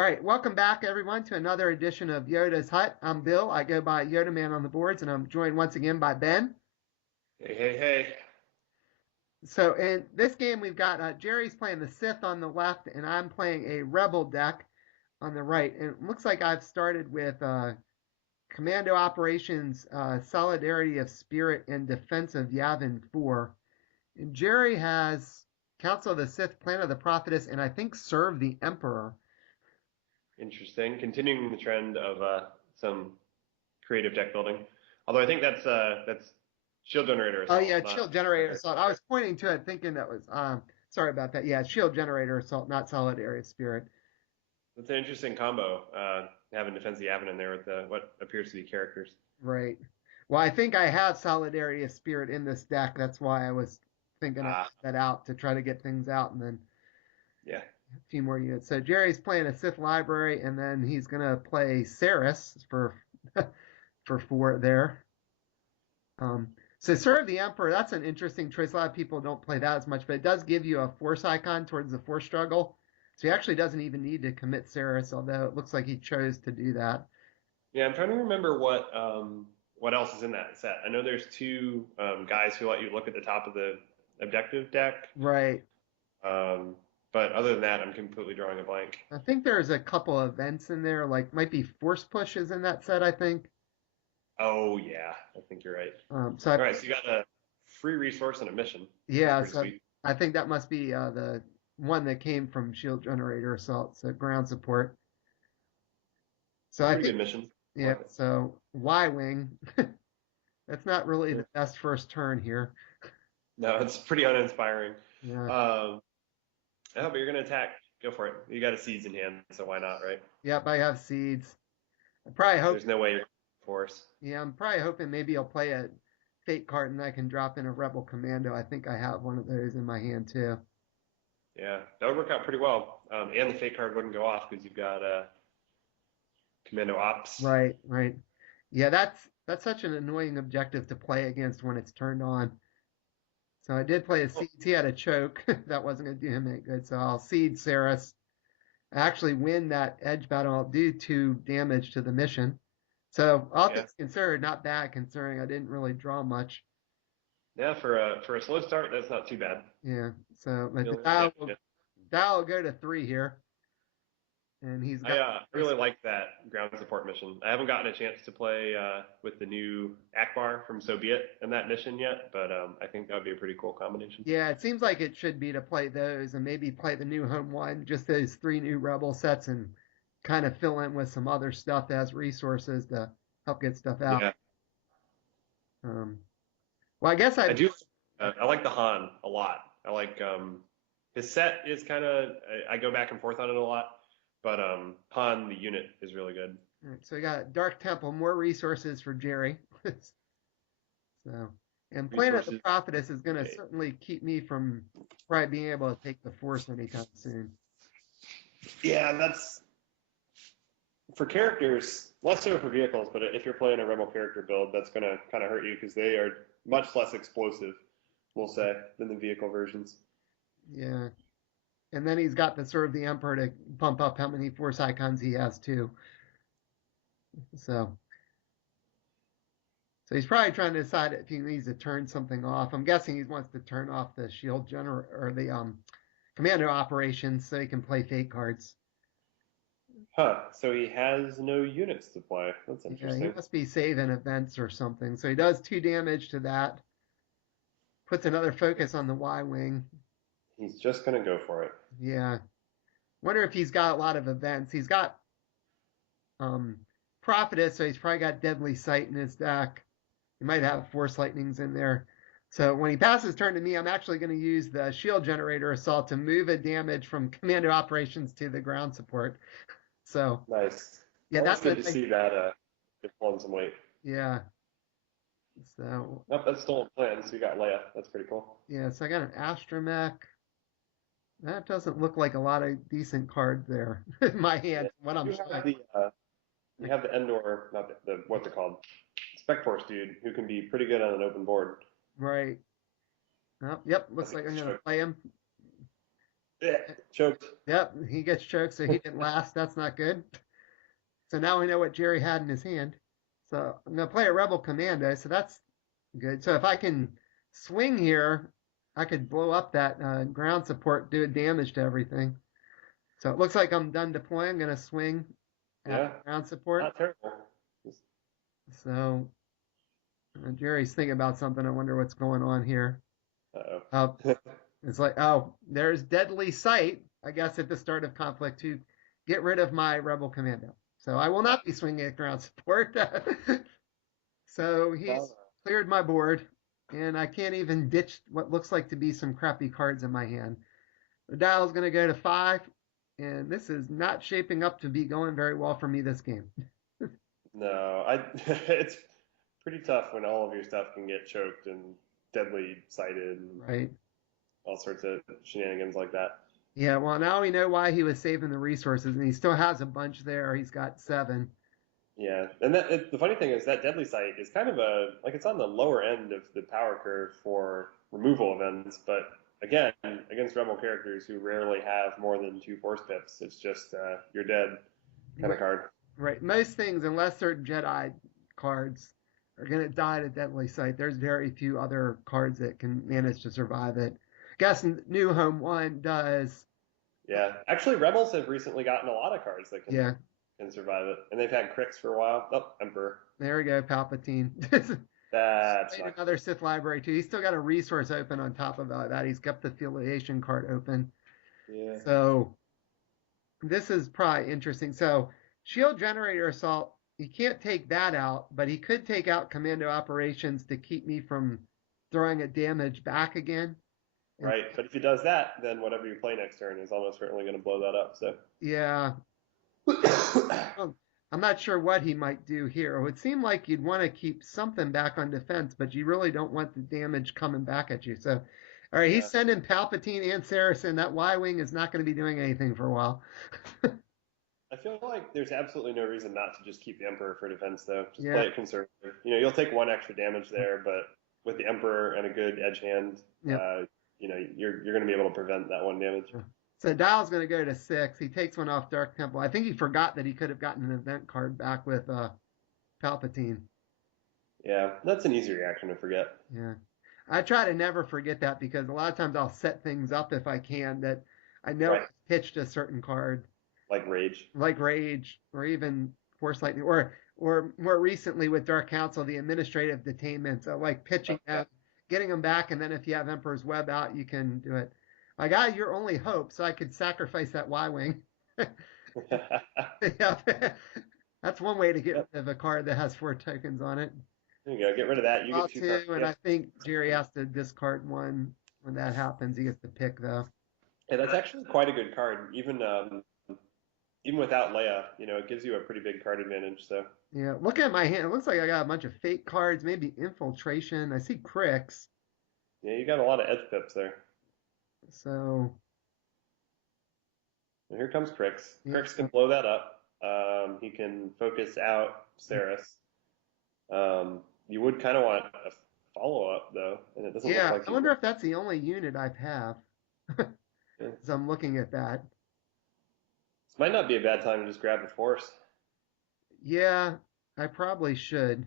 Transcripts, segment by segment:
All right, welcome back everyone to another edition of Yoda's Hut. I'm Bill. I go by Yoda Man on the boards, and I'm joined once again by Ben. Hey, hey, hey. So in this game, we've got Jerry's playing the Sith on the left, and I'm playing a Rebel deck on the right. And it looks like I've started with Commando Operations, Solidarity of Spirit, and Defense of Yavin 4. And Jerry has Council of the Sith, Plan of the Prophetess, and I think Serve the Emperor. Interesting. Continuing the trend of some creative deck building. Although I think that's shield generator Oh assault, yeah, not shield generator generator. assault. I was pointing to it, thinking that was sorry about that. Yeah, shield generator assault, not solidarity spirit. That's an interesting combo. Having Defensive Yavin in there with what appears to be characters. Right. Well, I think I have solidarity of spirit in this deck. That's why I was thinking of Ah, that out to try to get things out and then yeah. a few more units. So Jerry's playing a Sith library, and then he's gonna play Saris for for four there. So Serve the Emperor, that's an interesting choice. A lot of people don't play that as much, but it does give you a force icon towards the force struggle. So he actually doesn't even need to commit Saris, although it looks like he chose to do that. Yeah, I'm trying to remember what else is in that set. I know there's two guys who let you look at the top of the objective deck. Right. Um, but other than that, I'm completely drawing a blank. I think there's a couple events in there, like might be force pushes in that set, I think. Oh yeah, I think you're right. So I, All right, so you got a free resource and a mission. That's yeah, pretty so sweet. I think that must be the one that came from Shield Generator Assault, so ground support. So I Pretty think, good mission. I yeah, like it. so Y Wing, that's not really Yeah. the best first turn here. No, it's pretty uninspiring. Yeah. Um, yeah, but you're gonna attack. Go for it. You got a seeds in hand, so why not, right? Yep, I have seeds. I probably hope, There's no way you're force. yeah, I'm probably hoping maybe I'll play a fate card and I can drop in a Rebel Commando. I think I have one of those in my hand too. Yeah, that would work out pretty well. And the fake card wouldn't go off because you've got commando ops. Right, right. Yeah, that's such an annoying objective to play against when it's turned on. So I did play a Oh, seeds. He had a choke. That wasn't going to do him any good. So I'll seed Saris. I actually win that edge battle. I'll do 2 damage to the mission. So all yeah, things considered, not bad considering I didn't really draw much. yeah. For a slow start, that's not too bad. Yeah. So but the You'll dial manage will it. dial will go to 3 here, and he's I got really like that ground support mission. I haven't gotten a chance to play with the new Akbar from Soviet in that mission yet, but I think that would be a pretty cool combination. Yeah, it seems like it should be to play those and maybe play the new home one, just those 3 new Rebel sets, and kind of fill in with some other stuff as resources to help get stuff out. Yeah, Um, well, I guess I I've do. I like the Han a lot. I like his set is kind of. I go back and forth on it a lot, but Han the unit is really good. all right, so we got Dark Temple, more resources for Jerry. So, and Planet of the Resources. Prophetess is going to Okay. certainly keep me from probably being able to take the Force anytime soon. Yeah, that's for characters, less so for vehicles, but if you're playing a rebel character build, that's gonna kind of hurt you because they are much less explosive, we'll say, than the vehicle versions. Yeah. And then he's got the Serve the Emperor to pump up how many Force icons he has too. So, so he's probably trying to decide if he needs to turn something off. I'm guessing he wants to turn off the shield general or the commander operations so he can play fake cards. Huh. So he has no units to play. That's Yeah, he interesting. must be saving events or something. So he does 2 damage to that. Puts another focus on the Y wing. He's just gonna go for it. Yeah. Wonder if he's got a lot of events. He's got um Prophetess, so he's probably got Deadly Sight in his deck. He might have Force Lightnings in there. So when he passes turn to me, I'm actually going to use the Shield Generator Assault to move a damage from Commando Operations to the ground support. So Nice. yeah, Well, it's that's a good to nice. see that it's pulling some weight. Yeah. So Nope, that's still in plan. So you got Leia. That's pretty cool. yeah, so I got an Astromech. That doesn't look like a lot of decent cards there in my Yeah, hand. What I'm you showing. have you have the Endor, not the what's it called, Spec Force dude, who can be pretty good on an open board. Right. Oh, yep. I Looks think like I'm it's going to true. play him. Yeah, choked. Yep, he gets choked, so he didn't last. That's not good. So now we know what Jerry had in his hand. So I'm gonna play a Rebel Commando, so that's good. So if I can swing here, I could blow up that ground support, do damage to everything. So it looks like I'm done deploying. I'm gonna swing at Yeah, ground support. not terrible. So Jerry's thinking about something. I wonder what's going on here. Uh, Uh-oh. it's like, oh, there's deadly sight, I guess, at the start of conflict to get rid of my Rebel Commando. So I will not be swinging at ground support. So he's Well, cleared my board, and I can't even ditch what looks like to be some crappy cards in my hand. The dial is going to go to 5, and this is not shaping up to be going very well for me this game. no, it's pretty tough when all of your stuff can get choked and deadly sighted and Right. all sorts of shenanigans like that. Yeah, well, now we know why he was saving the resources, and he still has a bunch there. He's got 7. Yeah, and the funny thing is that deadly sight is kind of a like it's on the lower end of the power curve for removal events, but again, against rebel characters who rarely have more than 2 force pips, it's just you're dead kind of Right. card. Right. Most things, unless they're Jedi cards, are going to die at deadly sight. There's very few other cards that can manage to survive it. Guess New Home 1 does. Yeah, actually, rebels have recently gotten a lot of cards that Yeah, can survive it, and they've had cricks for a while. Oh, Emperor, there we go, Palpatine. that's Played not another Sith library too. He's still got a resource open on top of that. He's kept the affiliation card open. good. Yeah. So this is probably interesting. So shield generator assault, he can't take that out, but he could take out commando operations to keep me from throwing a damage back again. And Right, but if he does that, then whatever you play next turn is almost certainly going to blow that up. So, yeah, um, I'm not sure what he might do here. It would seem like you'd want to keep something back on defense, but you really don't want the damage coming back at you. So, all right, he's yeah, sending Palpatine and Saracen. That Y Wing is not going to be doing anything for a while. I feel like there's absolutely no reason not to just keep the Emperor for defense, though. Just Yeah, play it conservative. You'll take 1 extra damage there, but with the Emperor and a good edge hand, yep. you're going to be able to prevent that 1 damage. So Dial's going to go to 6. He takes one off Dark Temple. I think he forgot that he could have gotten an event card back with Palpatine. Yeah, that's an easy reaction to forget. Yeah. I try to never forget that because a lot of times I'll set things up if I can that I know Right, I pitched a certain card, like Rage. like Rage or even Force Lightning, or more recently with Dark Council, the administrative detainments, like pitching Yeah. them, getting them back, and then if you have Emperor's Web out, you can do it. I got your only hope, so I could sacrifice that Y Wing. Yeah. That's one way to get Yep, rid of a card that has 4 tokens on it. there you go. Get rid of that. You Draw get 2 cards. 2, and Yep. I think Jerry has to discard one when that happens. He gets to pick though. Yeah, that's actually quite a good card. Even without Leia, it gives you a pretty big card advantage. So Yeah, look at my hand. It looks like I got a bunch of fake cards, maybe infiltration. I see Cricks. yeah, you got a lot of edge pips there. So And here comes Crix. yeah, Crix can blow that up. He can focus out Saris. You would kind of want a follow up though, and it doesn't look yeah. like I you. wonder if that's the only unit I have. Yeah. As I'm looking at that. This might not be a bad time to just grab the force. Yeah, I probably should.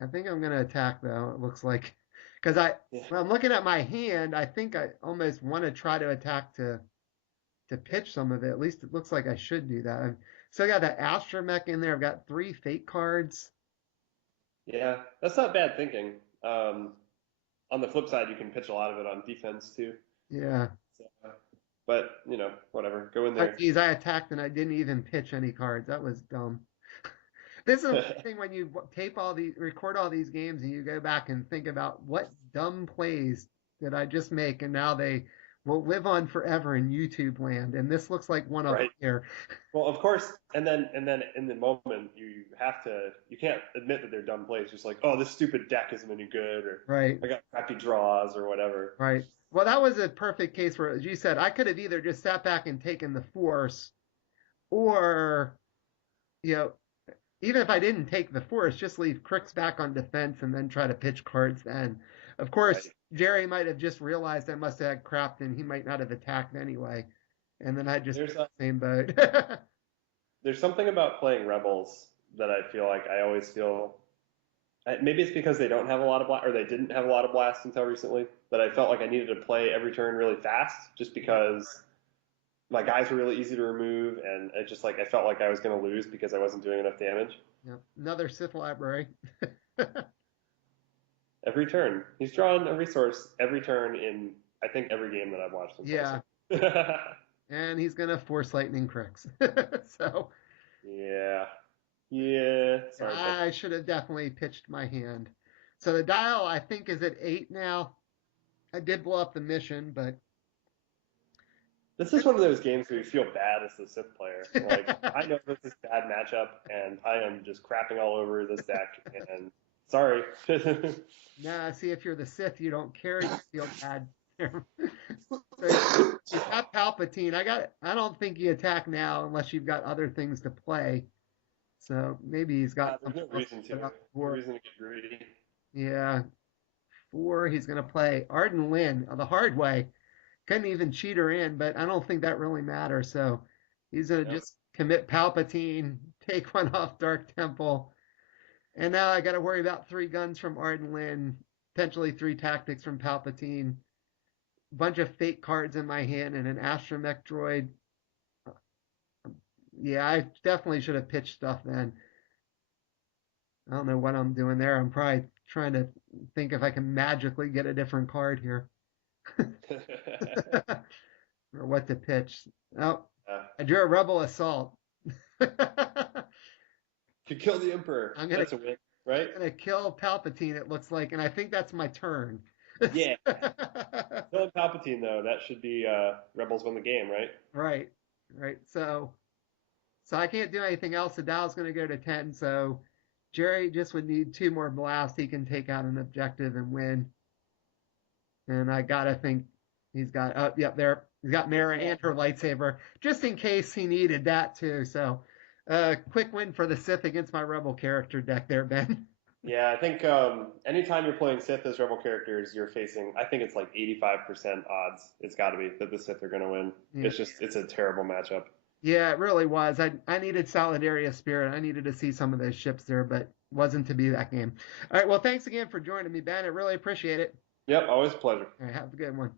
I think I'm gonna attack though. It looks like because Yeah. when I'm looking at my hand, I think I almost want to try to attack to pitch some of it. At least it looks like I should do that. I've still got that astromech in there. I've got 3 fake cards. Yeah, that's not bad thinking. On the flip side, you can pitch a lot of it on defense too. Yeah. So, but whatever. Go in Oh, there. geez, I attacked and I didn't even pitch any cards. That was dumb. This is the thing when you record all these games, and you go back and think about what dumb plays did I just make, and now they will live on forever in YouTube land. And this looks like one of them Right. here. Well, of course, and then in the moment you can't admit that they're dumb plays. Just like, oh, this stupid deck isn't any good, or Right, I got crappy draws, or whatever. right. Well, that was a perfect case where, as you said, I could have either just sat back and taken the force, or you know, even if I didn't take the force, just leave Cricks back on defense and then try to pitch cards then. Of Right. course, Jerry might have just realized I must have had crapped and he might not have attacked anyway. and then I just There's same boat. there's something about playing rebels that I feel like I always feel. Maybe it's because they don't have a lot of blast, or they didn't have a lot of blast until recently. That I felt like I needed to play every turn really fast, just Yep. because my guys were really easy to remove, and it just like I felt like I was going to lose because I wasn't doing enough damage Yep. Another Sith library. every turn. He's drawn a resource every turn in I think every game that I've watched him play. Yeah, So. and he's gonna force lightning cricks. So Yeah, yeah. yeah, Sorry, but I should have definitely pitched my hand. So the dial I think is at 8 now. I did blow up the mission, but this is one of those games where you feel bad as the Sith player. Like I know this is bad matchup, and I am just crapping all over this deck. And sorry. nah, see if you're the Sith, you don't care, you feel bad. So he's got Palpatine. I don't think you attack now unless you've got other things to play. So maybe he's got There's something no else reason to. set up No for. reason to get greedy. Yeah, 4. He's gonna play Arden Lynn the hard way. Couldn't even cheat her in, but I don't think that really matters. So he's gonna Yep. just commit Palpatine, take one off Dark Temple, and now I got to worry about 3 guns from Arden Lynn, potentially 3 tactics from Palpatine, a bunch of fake cards in my hand, and an astromech droid. Yeah, I definitely should have pitched stuff then. I don't know what I'm doing there. I'm probably trying to think if I can magically get a different card here or what to pitch. Oh, uh, I drew a Rebel Assault. I'm to kill the Emperor. gonna That's a win, right? gonna kill Palpatine. It looks like, and I think that's my turn. Yeah. Killing Palpatine though, that should be Rebels win the game, right? Right, right. So I can't do anything else. The Dow's gonna go to 10. So Jerry just would need 2 more blasts. He can take out an objective and win. And I gotta think he's got yep, there he's got Mara and her lightsaber, just in case he needed that too. So quick win for the Sith against my rebel character deck there, Ben. Yeah, I think anytime you're playing Sith as rebel characters, you're facing. I think it's like 85% odds. It's got to be that the Sith are going to win. Yeah. It's a terrible matchup. Yeah, it really was. I needed Solidaria Spirit. I needed to see some of those ships there, but wasn't to be that game. All right, well, thanks again for joining me, Ben. I really appreciate it. Yep, always a pleasure. All right, have a good one.